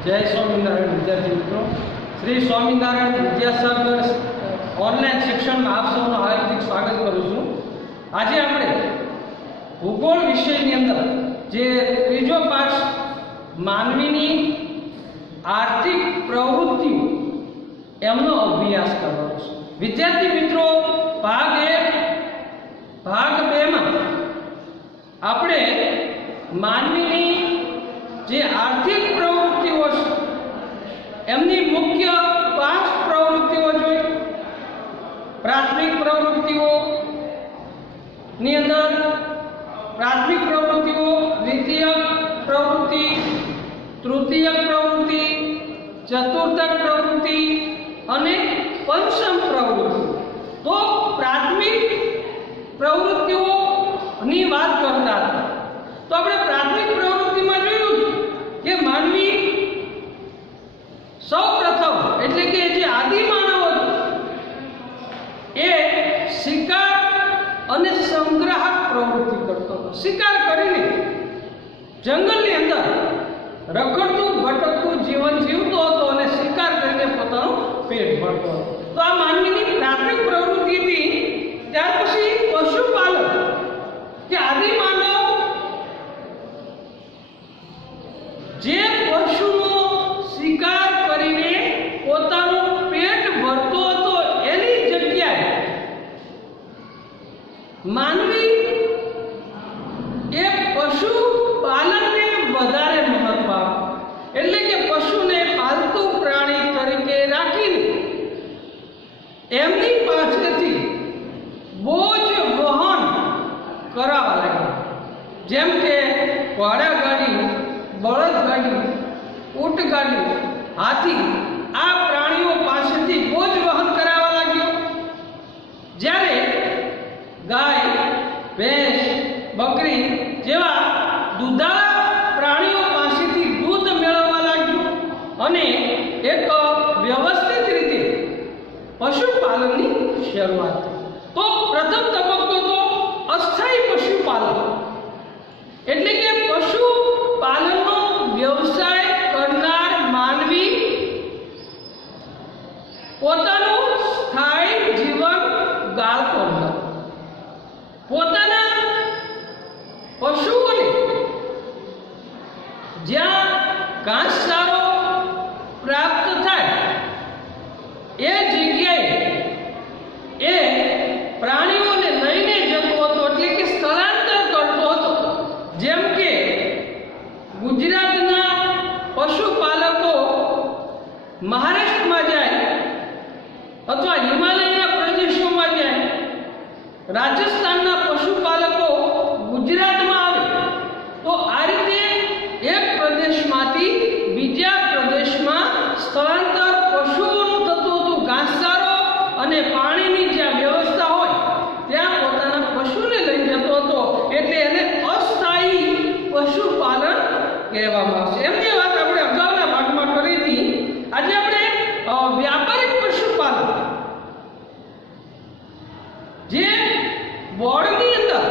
जय स्वामीनारायण विद्यार्थी मित्रों, श्री स्वामीनारायण विद्यासागर ऑनलाइन शिक्षण में आप सबનું हार्दिक स्वागत करूँ છું। આજે આપણે ભૂગોળ વિષયની અંદર જે ત્રીજો પાઠ માનવીની આર્થિક પ્રવૃત્તિઓ એમનો અભ્યાસ કરવાનો છે। વિદ્યાર્થી મિત્રો, ભાગ 1 ભાગ 2 માં આપણે માનવીની જે આર્થિક પ્રવૃત્તિઓ છે એમની મુખ્ય 5 પ્રવૃત્તિઓ જોઈ। પ્રાથમિક પ્રવૃત્તિઓ ની અંદર પ્રાથમિક પ્રવૃત્તિઓ, દ્વિતીયક પ્રવૃત્તિ, તૃતીયક પ્રવૃત્તિ, ચતુર્થક પ્રવૃત્તિ અને પંચમ પ્રવૃત્તિ। તો પ્રાથમિક પ્રવૃત્તિઓની વાત કરતા હતા તો આપણે પ્રાથમિક પ્રવૃત્તિમાં જોયું કે માનવી સૌપ્રથમ એટલે કે જે આદિ માનવ હતો એ શિકાર અને સંગ્રાહક પ્રવૃત્તિ કરતો હતો। શિકાર કરીને જંગલની અંદર રખડતું ભટકતું જીવન જીવતો હતો અને શિકાર કરીને પોતાનું પેટ ભરતો હતો। તો આ માનવીની પ્રાથમિક પ્રવૃત્તિ હતી। ત્યાર પછી પશુપાલન, કે આદિ માનવ જે પશુનો શિકાર કરીને પોતાનું પેટ ભરતો હતો એની જગ્યાએ માનવી એ પશુપાલનને વધારે મહત્વ આપ્યું। એટલે કે પશુને પાલતુ પ્રાણી તરીકે રાખીને એમની પાસેથી બોજ વહન કરાવવા લાગ્યા। જેમ કે ઘોડાગાડી, બળદગાડી, ઊંટગાડી, હાથી, આ પ્રાણીઓ પાસેથી બોજ વહન કરાવવા લાગ્યો। જ્યારે ગાય, ભેંસ, બકરી જેવા દૂધાળા પ્રાણીઓ પાસેથી દૂધ મેળવવા લાગ્યું અને એક વ્યવસ્થિત રીતે પશુપાલનની શરૂઆત થઈ। તો પ્રથમ તબક્કો તો અસ્થાયી પશુપાલન, એટલે કે પશુપાલનનો વ્યવસાય કરનાર માનવી પોતાનું સ્થાયી જીવન ગાળતો હતો। પોતાના પશુઓને જ્યાં ઘાસચારો પ્રાપ્ત થાય એ જગ્યાએ એ પ્રાણીઓને લઈને જતો હતો, એટલે કે સ્થળાંતર કરતો હતો। જેમ કે ગુજરાતના પશુપાલકો મહારાષ્ટ્રમાં જાય અથવા હિમાલયના પ્રદેશોમાં જાય, રાજસ્થાનના પશુપાલકો ગુજરાતમાં આવે, તો આ રીતે એક પ્રદેશમાંથી બીજા પ્રદેશમાં સ્થળાંતર પશુઓનું થતું હતું। ઘાસચારો અને પાણીની જ્યાં વ્યવસ્થા હોય ત્યાં પોતાના પશુને લઈ જતો હતો, એટલે એને અસ્થાયી પશુપાલન કહેવામાં આવશે। એમની વાત આપણે અગાઉના ભાગમાં કરી હતી। આજે આપણે વ્યાપારિક પશુપાલન, જે બોર્ડની અંદર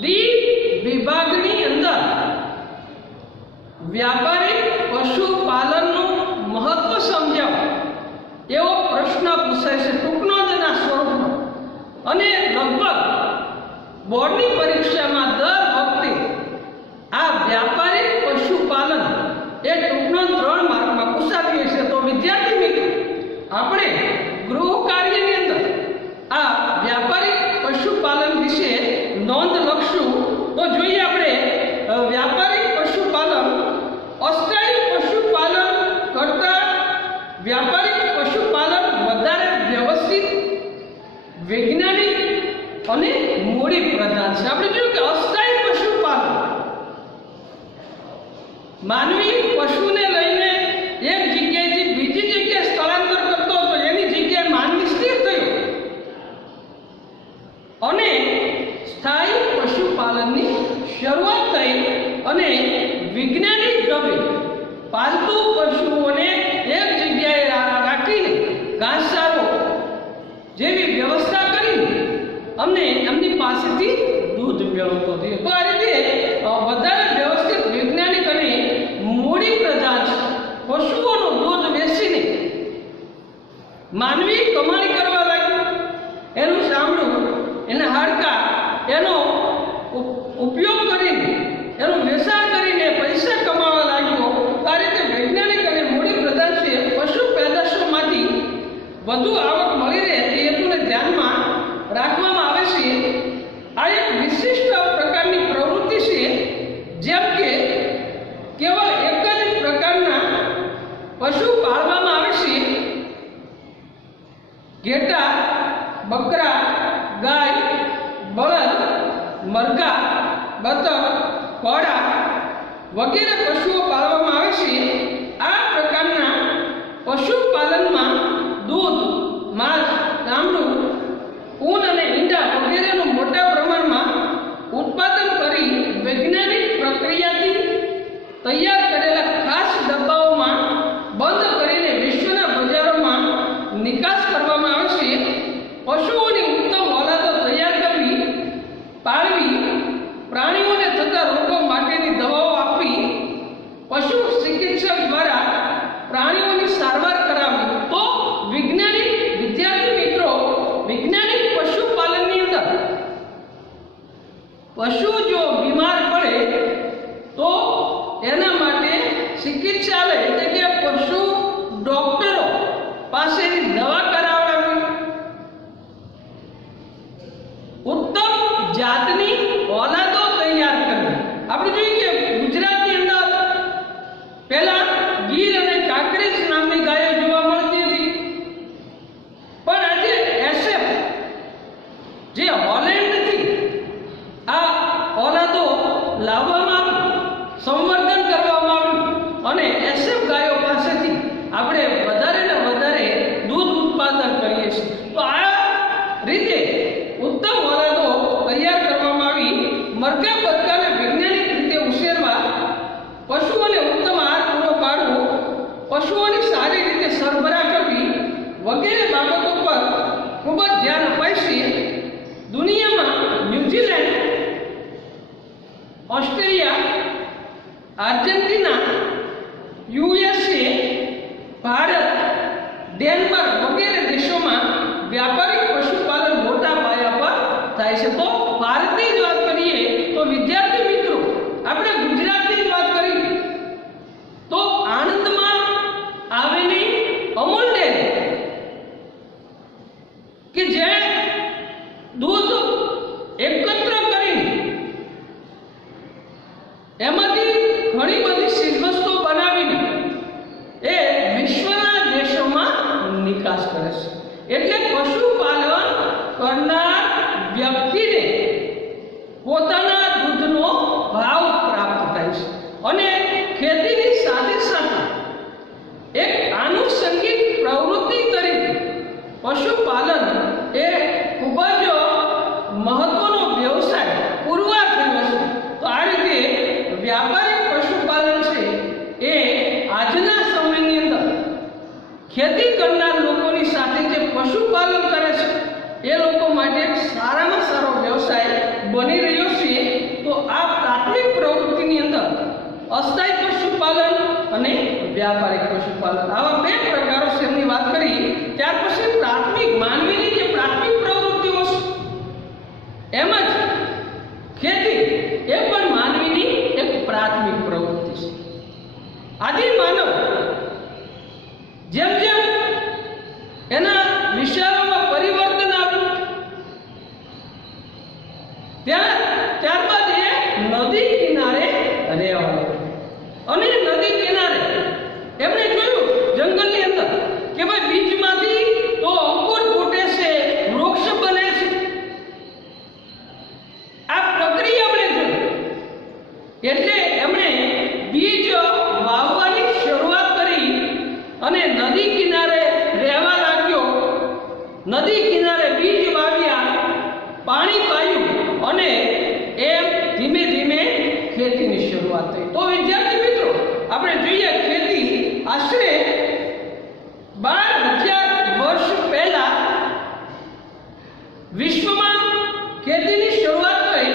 ડી વિભાગની અંદર વ્યાપારિક પશુપાલનનું મહત્વ સમજાવો એવો પ્રશ્ન પૂછાય છે ટૂંકનોંધના સ્વરૂપમાં, અને લગભગ બોર્ડની પરીક્ષામાં દર વખતે આ વ્યાપારિક પશુપાલન એ ટૂંકનોંધ 3 માર્કમાં પૂછાતી હશે। તો વિદ્યાર્થી મિત્રો, આપણે ગૃહ કાર્યની અંદર આ વ્યાપારિક પશુપાલન વિશે નોંધ લખશું। તો જોઈએ આપણે વ્યાપારિક પશુપાલન અસ્થાયી પશુપાલન કરતા વ્યાપારિક પશુપાલન વધારે વ્યવસ્થિત, વૈજ્ઞાનિક અને મૂડી પ્રધાન છે। આપણે જોયું કે અસ્થાયી પશુપાલન માનવી પશુને લઈને એક જગ્યાએથી બીજી જગ્યાએ સ્થળાંતર કરતો હતો, એની જગ્યાએ માનવી સ્થિર થયો અને સ્થાયી પશુપાલનની શરૂઆત થઈ અને વૈજ્ઞાનિક ઢબે પાલતુ પશુઓને એક જગ્યાએ રાખીને ઘાસચારો જેવી વ્યવસ્થા કરીને અમને એમની પાસેથી દૂધ મેળવતો થયો। તો આ રીતે વધારે વ્યવસ્થિત વૈજ્ઞાનિક અને મૂળ વધુ આવક મળી રહે તે હેતુને ધ્યાનમાં રાખવામાં આવે છે. આ એક વિશિષ્ટ પ્રકારની પ્રવૃત્તિ છે. જેમ કે કેવળ એક જ પ્રકારના પશુ પાળવામાં આવે છે. ઘેટા, બકરા, ગાય, બળદ, મરઘા, બતક, ઘોડા વગેરે પશુઓ પાળવામાં આવે છે. આ પ્રકારના પશુપાલનમાં દૂધ, માંસ, ચામડું, ઊન અને ઈંડા વગેરેનું મોટા પ્રમાણમાં ઉત્પાદન કરી વૈજ્ઞાનિક પ્રક્રિયાથી તૈયાર કરેલા ખાસ ડબ્બાઓમાં બંધ કરીને વિશ્વના બજારોમાં નિકાસ કરવામાં આવે છે. પશુઓની ઉત્તમ ઓલાદો તૈયાર કરવી, પાળવી, પ્રાણીઓને થતા રોગો માટેની દવાઓ આપવી, પશુ ચિકિત્સક દ્વારા પ્રાણીઓની સારવાર કરાવવી. તો વૈજ્ઞાનિક વિદ્યાર્થી મિત્રો, વૈજ્ઞાનિક પશુપાલનની અંદર પશુ જો બીમાર પડે તો એના માટે ચિકિત્સાલય એટલે કે પશુ ડોક્ટરો પાસેથી દવા કરાવડાવવી, ઉત્તમ જાતની ઓલાદો તૈયાર કરવી. આપણે જોઈએ કે ગુજરાતની અંદર પહેલા ગીર અને કાંકરેજ નામની ગાયો જોવા મળતી હતી, પણ આજે એસએફ જે હોલેન્ડથી આ ઓલાદો લાવવામાં આવી, સંવર્ધન કરવામાં આવ્યું અને એસએફ ગાયો પાસેથી આપણે વધારે ને વધારે દૂધ ઉત્પાદન કરીએ છીએ. તો આ રીતે ઉત્તમ ઓલાદો તૈયાર કરવામાં આવી. મરઘા, બતકાને વૈજ્ઞાનિક રીતે ઉછેરવા, પશુઓને ઉત્તમ આહાર પૂરો પાડવો, પશુઓની સારી રીતે સરભરા કરવી વગેરે બાબતો પર ખૂબ જ ધ્યાન અપાય છે. દુનિયામાં New Zealand, Australia, Argentina, USA, Bharat, Denmark વગેરે દેશોમાં વ્યાપારિક પશુપાલન મોટા પાયા પર થાય છે. તો ભારતની જ વાત કરીએ તો વિદ્યાર્થી મિત્રો, આપણે ગુજરાતની વાત કરી તો આણંદમાં આવેલી અમૂલ ડેરી કે જે દૂધ એકત્ર કરીને એમાંથી ઘણી બધી ચીજવસ્તુઓ બનાવીને એ વિશ્વના દેશોમાં નિકાસ કરે છે. એટલે પશુપાલન કરનાર વ્યક્તિને પોતાના દૂધનો ભાવ પ્રાપ્ત થાય છે અને ખેતીની સાથે સાથે એક આનુષંગિક પ્રવૃત્તિ તરીકે પશુપાલન એ ખૂબ જ મહત્વનો વ્યવસાય પુરવાર થયો છે. તો આ રીતે વ્યાપારિક પશુપાલન છે એ આજના સમયની અંદર ખેતી કરનાર લોકોની સાથે જે પશુપાલન કરે છે એ લોકો માટે સારામાં સારો વ્યવસાય બની રહ્યો છે. તો આ પ્રાથમિક પ્રવૃત્તિની અંદર અસ્થાયી પશુપાલન અને વ્યાપારિક પશુપાલન આવા બે પ્રકારો છે એમની વાત કરી. ત્યાર પછી પ્રાથમિક માનવીની જે પ્રાથમિક પ્રવૃત્તિઓ છે એમ જ ખેતી એ પણ માનવીની એક પ્રાથમિક પ્રવૃત્તિ છે. આદિ માનવ જેમ જેમ એના વિચારોમાં પરિવર્તન આવ્યું ત્યારબાદ એ નદી કિનારે રહેવા લાગ્યો અને નદી કિનારે એમણે જોયું જંગલની અંદર કે ભાઈ બીજમાંથી તો અંકુર ફૂટે છે, વૃક્ષ બને છે. આ પ્રક્રિયા એમણે જોઈ એટલે એમણે બીજ વાવવાની શરૂઆત કરી અને નદી કિનારે રહેવા લાગ્યો. નદી કિનારે બીજ વાવ્યા, પાણી પાયું અને એમ ધીમે ધીમે ખેતીની શરૂઆત થઈ. તો વિદ્યાર્થી મિત્રો, આપણે જોઈએ ખેતી આશરે 12,000 વર્ષ પહેલા વિશ્વમાં ખેતીની શરૂઆત થઈ.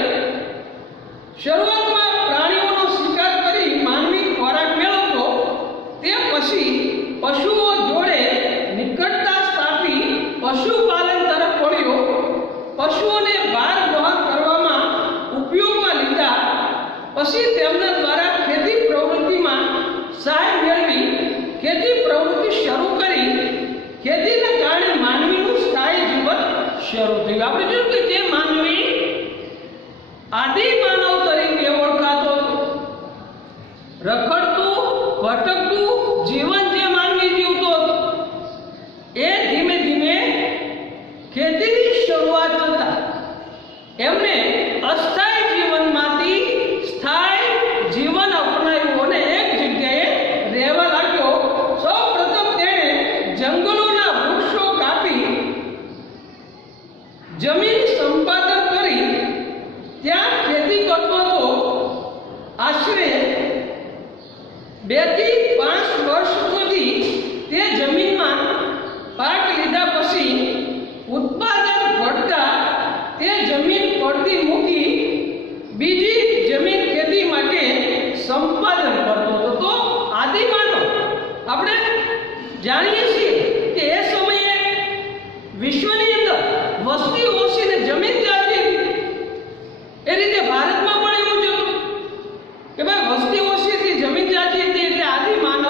શરૂઆતમાં પ્રાણીઓનો શિકાર કરી માનવી ખોરાક મેળવતો, તે પછી પશુઓ જોડે નિકટતા સ્થાપી પશુપાલન તરફ વળ્યો. પશુઓને ભાર વહન કરવામાં ઉપયોગમાં લીધા. પછી તેમના દ્વારા ખેતી પ્રવૃત્તિમાં સહાય મેળવી ખેતી શરૂ થયું. આપણે જોયું કે જે માનવી આદિ માનવ તરીકે ઓળખાતો હતો, રખડતું ભટકતું જીવન જે માનવી જીવતો હતો, એ ધીમે ધીમે ખેતીની શરૂઆત થતા એમને અસ્થાયી જીવનમાંથી સ્થાયી જીવન અપનાવ્યું અને એક જગ્યાએ રહેવા લાગ્યો. સૌ પ્રથમ તેણે જંગલોના વૃક્ષો કાપી જમીન સંપાદન કરી ત્યાં ખેતી કરતો હતો. આશરે 2 થી 5 વર્ષ સુધી તે જમીનમાં પાક લીધા પછી ઉત્પાદન ઘટતા તે જમીન પડતી મૂકી બીજી જમીન ખેતી માટે સંપાદન કરતો હતો. તો આદિમાનવ આપણે જાણીએ છીએ કે એ સમયે વિશ્વની અંદર વસ્તી ઓછી ને જમીન જાજી હતી. એ રીતે ભારતમાં પણ એવું જ હતું કે ભાઈ વસ્તી ઓછી હતી, જમીન જાજી હતી, એટલે આદિમાનવ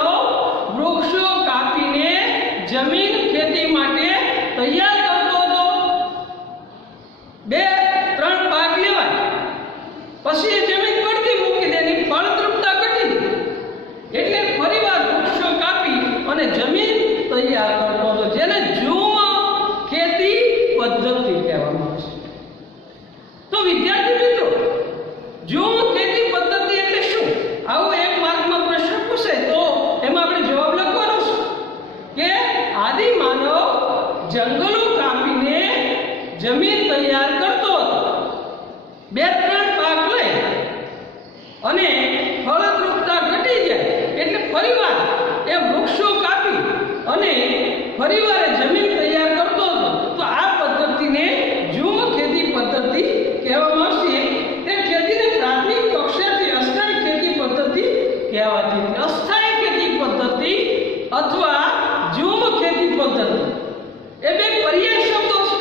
વૃક્ષો કાપીને જમીન ખેતી માટે તૈયાર કરતો હતો. 2-3 પાક લેવાય, પછી એ જમીન પડતી મૂકી દેની, ફળદ્રુપતા ઘટી, એટલે ફરીવાર વૃક્ષો કાપી અને જમીન તૈયાર કરતો હતો, જેને ઝૂમ ખેતી પદ્ધતિ કહેવામાં આવે છે. તો વિદ્યાર્થી મિત્રો, ઝૂમ ખેતી પદ્ધતિ એટલે શું? આવો એક માર્કમાં પ્રશ્ન પૂછાય તો એમાં આપણે જવાબ લખવાનો છે કે આદિ માનવ જંગલો કાપીને જમીન તૈયાર કરતો હતો. 2-3 પાક લઈ અને ફળદ્રુપતા ઘટી જાય એટલે ફરીવાર એ વૃક્ષો કાપી અને ફરીવાર જમીન તૈયાર કરતો હતો. તો આ પદ્ધતિને ઝૂમ ખેતી પદ્ધતિ કહેવામાં આવશે. તે ખેતીને પ્રાથમિક કક્ષાથી અસ્થાયી ખેતી પદ્ધતિ કહેવાતી હતી. અસ્થાયી ખેતી પદ્ધતિ અથવા ઝૂમ ખેતી પદ્ધતિ એ બે પર્યાય શબ્દો છે.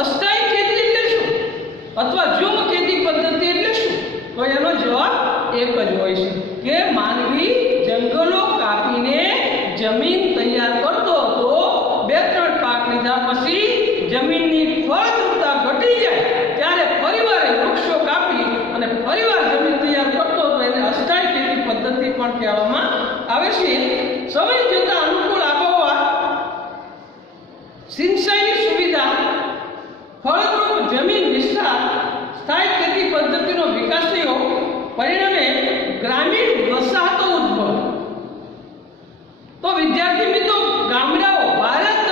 અસ્થાયી ખેતી એટલે શું અથવા ઝૂમ ખેતી પદ્ધતિ એટલે શું? તો એનો જવાબ એક જ હોય છે કે માનવી જંગલો કાપીને જમીન તૈયાર કરતો હતો. 2-3 પાક લીધા પછી જમીનની ફળદ્રુપતા ઘટી જાય ત્યારે ફરીવાર વૃક્ષો કાપી અને ફરીવાર જમીન તૈયાર કરતો હતો. એને અસ્થાયી ખેતી પદ્ધતિ પણ કહેવામાં આવે છે. સમય જતાં અનુકૂળ આબોહવા, સિંચાઈની સુવિધા, ફળદ્રુપ જમીન વિસ્તાર, સ્થાયી ખેતી પદ્ધતિનો વિકાસ થયો. પરિણામે ગ્રામીણ વસાહતો ઉદ્ભવ. તો વિદ્યાર્થી મિત્રો, ગામડાઓ, ભારત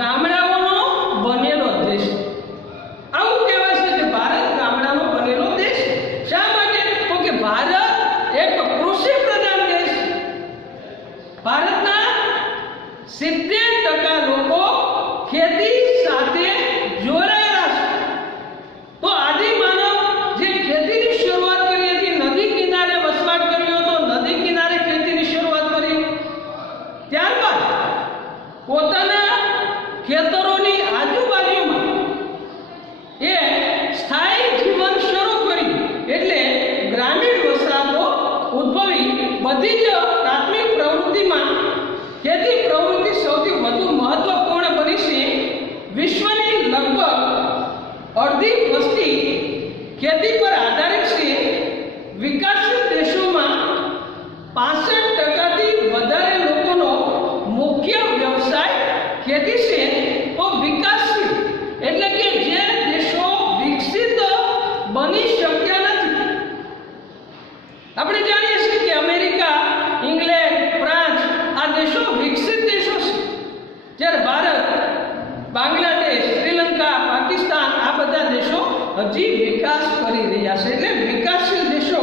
ગામડાઓનો બનેલો દેશ. આવું કહેવાય છે કે ભારત ગામડાનો બનેલો દેશ. શા માટે? તો કે ભારત એક કૃષિ પ્રધાન દેશ. ભારતના 70% લોકો ખેતી સાથે જોડાયેલા છે. તો આદિ માનવ જે ખેતીની શરૂઆત કરી હતી, નદી કિનારે વસવાટ કર્યો હતો, નદી કિનારે ખેતીની શરૂઆત કરી, ત્યારબાદ પોતાના ખેતરોની આજુબાજુમાં એ સ્થાયી જીવન શરૂ કર્યું. એટલે ગ્રામીણ વસાહતો ઉદ્ભવી. બધી જ પ્રાથમિક પ્રવૃત્તિમાં ખેતી પ્રવૃત્તિ સૌથી વધુ મહત્વપૂર્ણ બની છે. વિશ્વની લગભગ અડધી વસ્તી ખેતી પર આધારિત છે. વિકાસશીલ દેશોમાં 65%થી વધારે લોકોનો મુખ્ય વ્યવસાય ખેતી છે. તો વિકાસશીલ એટલે કે જે દેશો વિકસિત બની શક્યા નથી. આપણે જાણીએ છીએ કે અમેરિકા, ઇંગ્લેન્ડ, ફ્રાન્સ આ દેશો વિકસિત દેશો છે, જ્યારે ભારત, બાંગ્લાદેશ, શ્રીલંકા, પાકિસ્તાન આ બધા દેશો હજી વિકાસ કરી રહ્યા છે. એટલે વિકાસશીલ દેશો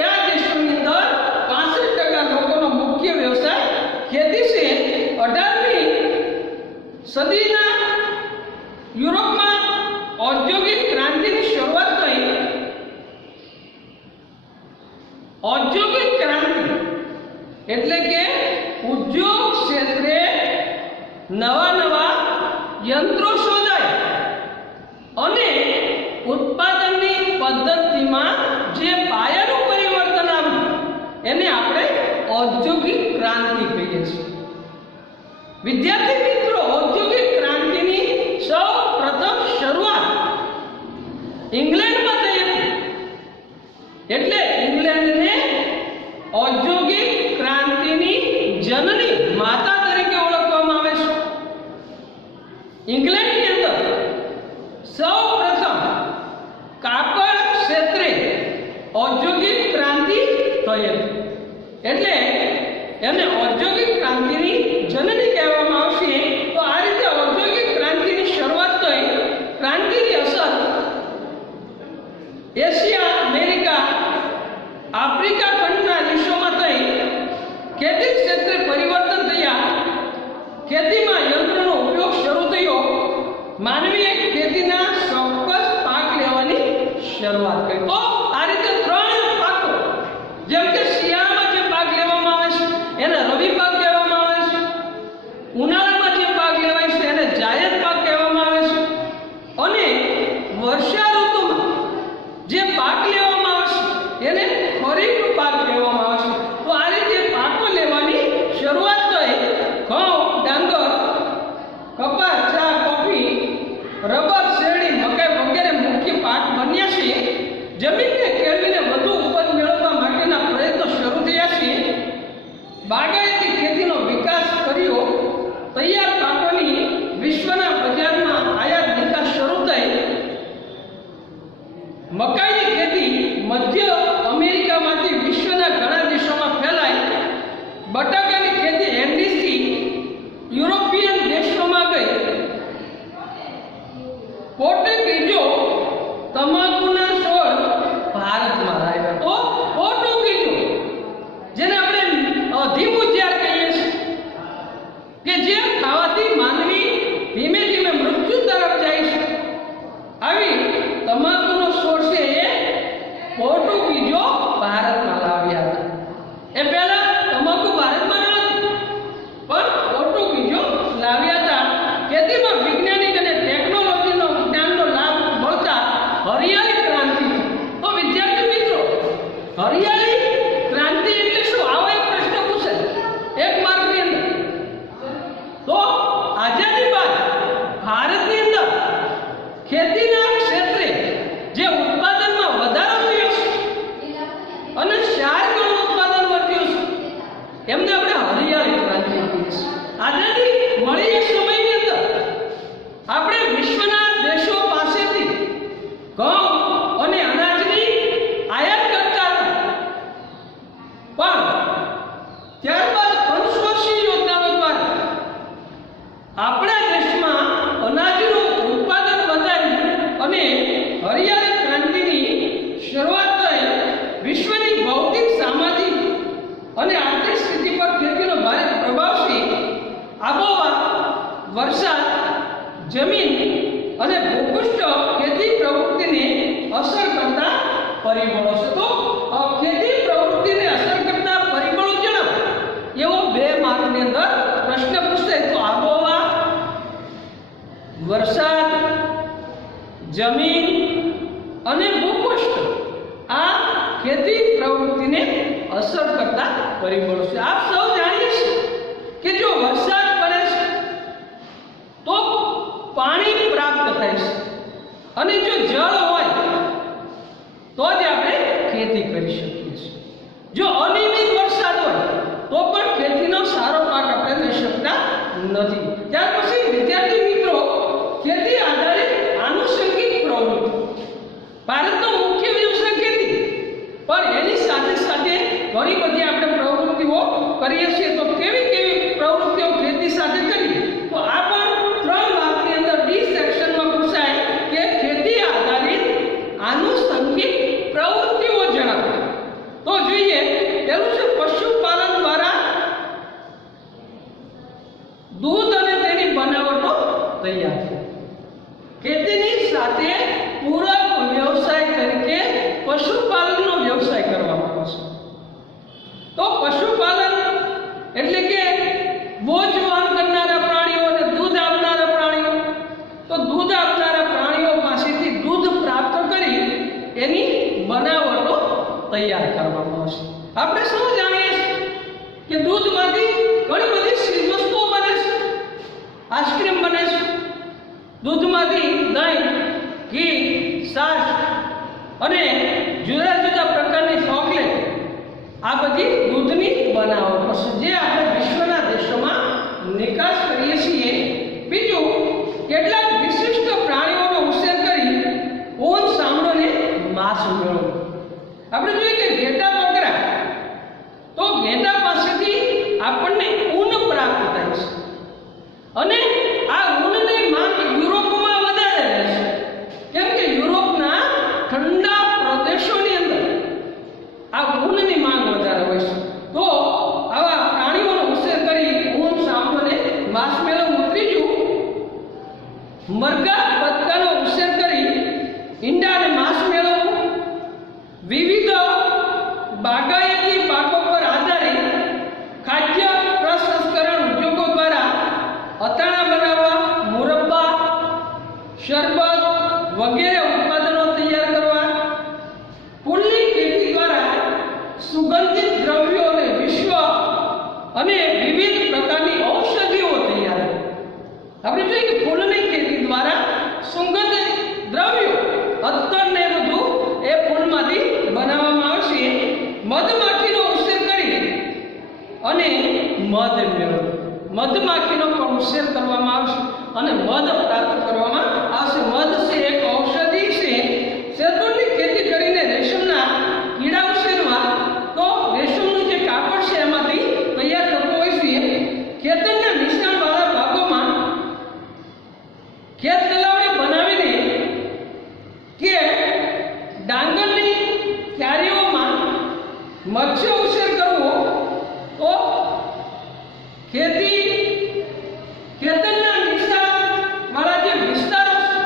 એ આ દેશોની અંદર 65% લોકોનો મુખ્ય વ્યવસાય ખેતી છે. 18મી સદીના યુરોપમાં ઔદ્યોગિક ક્રાંતિની શરૂઆત થઈ. ઔદ્યોગિક ક્રાંતિ એટલે કે ઉદ્યોગ ક્ષેત્રે નવા યંત્રો શોધાયા અને ઉત્પાદનની પદ્ધતિમાં જે પાયાનું પરિવર્તન આવ્યું એને આપણે ઔદ્યોગિક ક્રાંતિ કહીએ છીએ. વિદ્યાર્થી મિત્રો, ઔદ્યોગિક ક્રાંતિની સૌ કરી એટલે એને ઔદ્યોગિક ક્રાંતિની જનની કહેવામાં આવશે. તો આ રીતે ઔદ્યોગિક ક્રાંતિની શરૂઆત થઈ. ક્રાંતિની અસર એશિયા, અમેરિકા, આફ્રિકા ખંડના દેશોમાં થઈ. ખેતી ક્ષેત્રે પરિવર્તન થયા. ખેતીમાં યંત્રનો ઉપયોગ શરૂ થયો. માનવીએ ખેતીના ચોક્કસ પાક લેવાની શરૂઆત કરી. તો આ રીતે ત્રણ પાકો, જેમ કે શિયાળામાં જે પાક લેવામાં આવે છે એને રવિ પાક કહેવામાં આવે છે. ઉનાળામાં જે પાક લેવાય છે એને જાયદ પાક કહેવામાં આવે છે. અને વર્ષા ઋતુમાં જે પાક લેવામાં આવે છે એને ખરીફ પાક કહેવામાં આવે છે. તો આ રીતે પાકો લેવાની શરૂઆત થઈ. ઘઉં, ડાંગર, કપાસ, ચા, કોફી, રબર, શેરડી, મકાઈ વગેરે મુખ્ય પાક બન્યા છે. જમીનને કેળવીને વધુ ઉપજ મેળવવા માટેના પ્રયત્નો શરૂ થયા છે. બાગાયતી ખેતીનો વિકાસ કર્યો. તૈયાર પાકોની વિશ્વના બજારમાં આયાત નિકાસ શરૂ થઈ. મકાઈની ખેતી મધ્ય અમેરિકામાંથી વિશ્વના ઘણા દેશોમાં ફેલાઈ. બટાકાની ખેતી એન્ડીઝથી યુરોપિયન દેશોમાં ગઈ. પોર્ટુગીઝો તમાકુના છોડ ભારતમાં લાવ્યા. તો પોર્ટુગીઝો, જેને આપણે ધીમું ઝેર કહીએ છીએ, કે જે ખાવાથી માનવી ધીમે ધીમે મૃત્યુ તરફ જાય છે, આવી તમાકુનો છોડ છે એ પોર્ટુગીઝો ભારતમાં લાવ્યા હતા. એ પહેલા તમાકુ ભારતમાં ન હતી, પણ પોર્ટુગીઝો લાવ્યા હતા. ખેતીમાં વૈજ્ઞાનિક અને ટેકનોલોજીનો જ્ઞાનનો લાભ મળતા હરિયાળી ક્રાંતિ. તો વિદ્યાર્થી મિત્રો, હરિયાળી ક્રાંતિ એટલે શું? આવો એક પ્રશ્ન પૂછે એક માર્કની અંદર. તો આઝાદી બાદ ભારતની અંદર ખેતીના ક્ષેત્રે જે ઉત્પાદનમાં વધારો થયો છે અને 4 ગણું ઉત્પાદન વધ્યું છે, એમને આપણે હરિયાળી ક્રાંતિ કહીએ છીએ. આઝાદી મળી એ સમયની અંદર આપણે વિશ્વના દેશો પાસેથી ઘઉં અને અનાજની આયાત કરતા હતા. પણ ત્યારબાદ પંચવર્ષીય યોજનાઓ દ્વારા આપણા દેશમાં અનાજનું ઉત્પાદન વધાર્યું અને હરિયાળી ક્રાંતિની શરૂઆત થઈ. વિશ્વની ભૌતિક, સામાજિક અને આર્થિક સ્થિતિ પર ખેતીનો ભારે પ્રભાવ છે. આબોહવા, વરસાદ, જમીન અને ભૂપૃષ્ઠ ખેતી પ્રવૃત્તિને અસર કરતા પરિબળો છે. તો ખેતી પ્રવૃત્તિને અસર કરતા પરિબળો જણાવો એવો 2 માર્કની અંદર પ્રશ્ન પૂછાય. તો આબોહવા, વરસાદ, જમીન અને ભૂપૃષ્ઠ આ ખેતી પ્રવૃત્તિને અસર કરતા પરિબળો છે. આપ સૌ જાણીએ છીએ કે જો વરસાદ પડે છે તો પાણી પ્રાપ્ત થાય છે, અને જો જળ હોય તો જ આપણે ખેતી કરી શકીએ છીએ. જો અનિયમિત વરસાદ હોય તો પણ ખેતીનો સારો પાક આપણે લઈ શકતા નથી. ત્યાર પછી વિદ્યાર્થી મિત્રો, ખેતી આધારિત આનુષંગિક પ્રવૃત્તિ. ભારતનો મુખ્ય વ્યવસાય ખેતી, પણ એની સાથે સાથે ઘણી બધી આપણે પ્રવૃત્તિઓ કરીએ છીએ. તો કેવી કેવી પ્રવૃત્તિઓ ખેતી સાથે કરીએ? તો આ પણ 3 માર્કની અંદર ડી સેક્શનમાં પૂછાય કે ખેતી આધારિત આનુષંગિક પ્રવૃત્તિઓ જણાવો. તો જોઈએ, પહેલું છે પશુપાલન દ્વારા દૂધ અને તેની બનાવટો તૈયાર છે. ખેતીની સાથે પૂરક વ્યવસાય તરીકે પશુપાલનનો વ્યવસાય કરવામાં આવે છે. તો પશુપાલન એટલે કે બોજ વહન કરનારા પ્રાણીઓ અને દૂધ આપનારા પ્રાણીઓ. તો દૂધ આપનારા પ્રાણીઓ પાસેથી દૂધ પ્રાપ્ત કરી એની બનાવટો તૈયાર કરવામાં આવશે. આપણે સૌ જાણીએ છીએ કે દૂધમાંથી ઘણી બધી ચીજ વસ્તુઓ બને છે. આઈસ્ક્રીમ બને છે, દૂધમાંથી દહીં, ઘી, છાશ અને જુદા જુદા પ્રકારની ચોકલેટ, આ બધી દૂધની બનાવટો છે જે આપણે વિશ્વના દેશોમાં નિકાસ કરીએ છીએ. બીજું, કેટલાક વિશિષ્ટ પ્રાણીઓનો ઉછેર કરી ઊન, ચામડો અને માંસ મેળવવું. આપણે જોઈએ કે ઘેટા બકરા સુગંધિત દ્રવ્યો અને વિશ્વ અને વિવિધ પ્રકારની ઔષધિઓ તૈયાર. આપણે જોઈએ કે ફૂલની ખેતી દ્વારા સુગંધિત દ્રવ્યો અત્તર ને બધું એ ફૂલમાંથી બનાવવામાં આવશે. મધમાખીનો ઉછેર કરી અને મધ મેળવો. મધમાખીનો પણ ઉછેર કરવામાં આવશે અને મધ પ્રાપ્ત કરવામાં આવશે. મધ છે એક ઔષધિ છે. શેરડૂળની ખેતી કરીને રેશમના કીડા ઉછેરવા તો રેશમનું જે કાપડ છે એમાંથી તૈયાર થતું હોય છે. ખેતરના નિશાળવાળા ભાગોમાં ખેત તલાવડી બનાવીને કે ડાંગરની ક્યારીઓમાં મત્સ્ય ઉછેર કરવો તો ખેતરના નિશાળવાળા જે વિસ્તારો છે,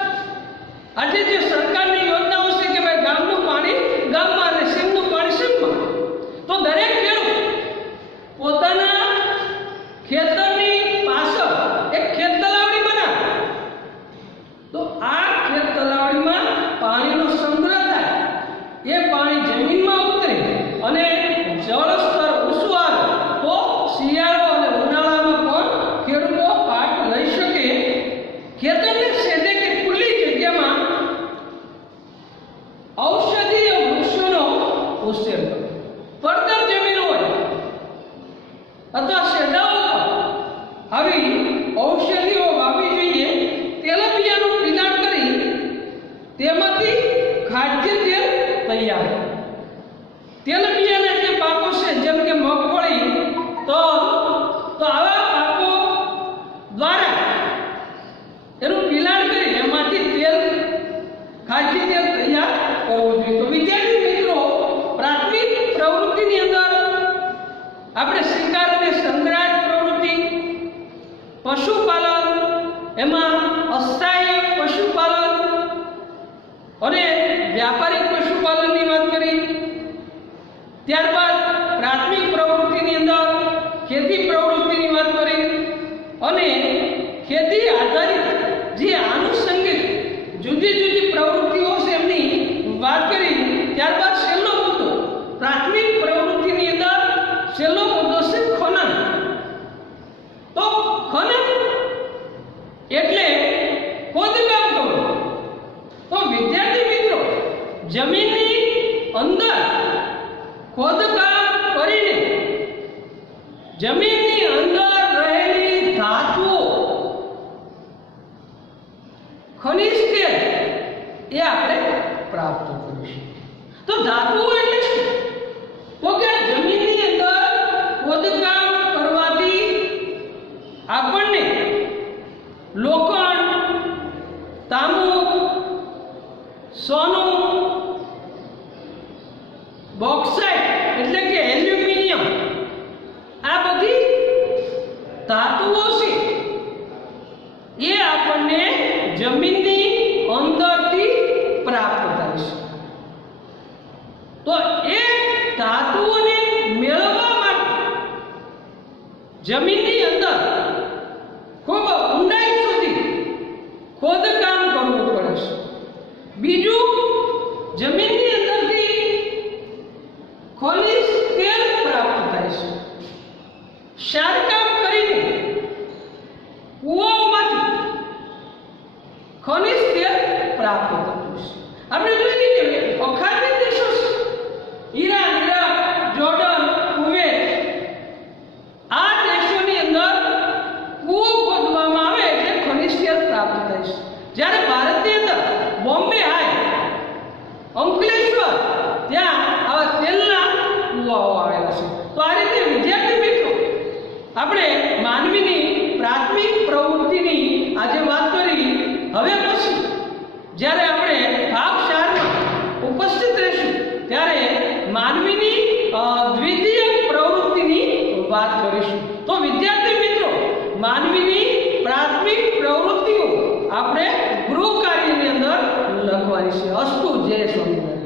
આજે જે સરકારની યોજનાઓ છે કે ભાઈ ગામનું પાણી ગામમાં અને સીમનું પાણી સીમમાં, તો દરેક ખેડૂત પોતાના ખેતરની પાછળ એક ખેત તલાવડી બનાવે. તો આ ખેત તલાવડીમાં પાણીનો સંગ્રહ થાય, એ પાણી જમીનમાં ઉતરે અને જળ સ્તર ઊંચું આવે તો શિયાળો અને ઉનાળામાં પણ ખેડૂતો પાક લઈ શકે. ખેતરને છેડે કે ખુલ્લી જગ્યામાં ઔષધીય વૃક્ષોનો ઉછેર કરો. પડતર જમીન હોય અથવા શેઢાઓ આવી ઔષધિઓ વાવવી જોઈએ. તેલબિયાનું પિલાણ કરી તેમાંથી ખાદ્ય તેલ તૈયાર. તેલબિયાના જે પાકો છે જેમ કે મગફળી, તો આવા પાકો દ્વારા એનું પિલાણ કરી એમાંથી તેલ ખાદ્ય તેલ તૈયાર કરવું જોઈએ. તો વિદ્યાર્થી મિત્રો, પ્રાથમિક પ્રવૃત્તિની અંદર આપણે શિકાર અને સંગ્રહ પ્રવૃત્તિ, પશુપાલન, એમાં અસ્થાયી પશુપાલન અને વ્યાપારિક પશુપાલનની વાત કરી. ત્યારબાદ પ્રાથમિક પ્રવૃત્તિની અંદર ખેતી પ્રવૃત્તિની વાત કરી અને ખેતી આધારિત જે આનુષંગિક જુદી જુદી પ્રવૃત્તિઓ છે એમની વાત કરી. ત્યારબાદ છેલ્લો મુદ્દો પ્રાથમિક પ્રવૃત્તિની અંદર છેલ્લો મુદ્દો છે ખનન. તો ખનન એટલે ખોદકામ કરવું. તો વિદ્યાર્થી મિત્રો, જમીનની અંદર ખોદકામ કરીને જમીનની અંદર રહેલી ધાતુઓ, ખનિજ તેલ એ આપણે પ્રાપ્ત કરીશું. તો ધાતુઓ એટલે શું? તો કે જમીનની અંદર ખોદકામ કરવાથી આપણને લોખંડ, તાંબુ, સોનું, બોક્સાઇટ એટલે કે એલ્યુમિનિયમ, આ બધી ધાતુઓ છે એ આપણને જમીનની અંદરથી પ્રાપ્ત થાય છે. તો એ ધાતુઓને મેળવવા માટે જમીનની અંદર ખૂબ ઊંડાઈ સુધી ખોદકામ કરવું પડે છે. બીજું, જમીનની અંદરથી ખનિજ તેલ પ્રાપ્ત થાય છે. શારકામ કરીને કૂવાઓમાંથી ખનિજ તેલ પ્રાપ્ત થતું છે. આપણે જોઈએ કે અખાતી દેશો છે, ઈરાન, ઇરાક, જોર્ડન, કુવેત, આ દેશોની અંદર કૂવો ખોદવામાં આવે એટલે ખનિજ તેલ પ્રાપ્ત થાય છે. જ્યારે ભારતની અંદર બોમ્બે હાઈ, અંકલેશ્વર, ત્યાં આવા તેલના કૂવાઓ આવેલા છે. તો આ રીતે વિદ્યાર્થી મિત્રો, આપણે માનવીની પ્રાથમિક પ્રવૃત્તિની આજે વાત કરી. હવે પછી જ્યારે આપણે ભાગ 4માં ઉપસ્થિત રહીશું ત્યારે માનવીની દ્વિતીય પ્રવૃત્તિની વાત કરીશું. તો વિદ્યાર્થી મિત્રો, માનવીની પ્રાથમિક પ્રવૃત્તિઓ આપણે ગૃહ કાર્યની અંદર લખવાની છે. અસ્તુ જય સ્વામિનારાયણ.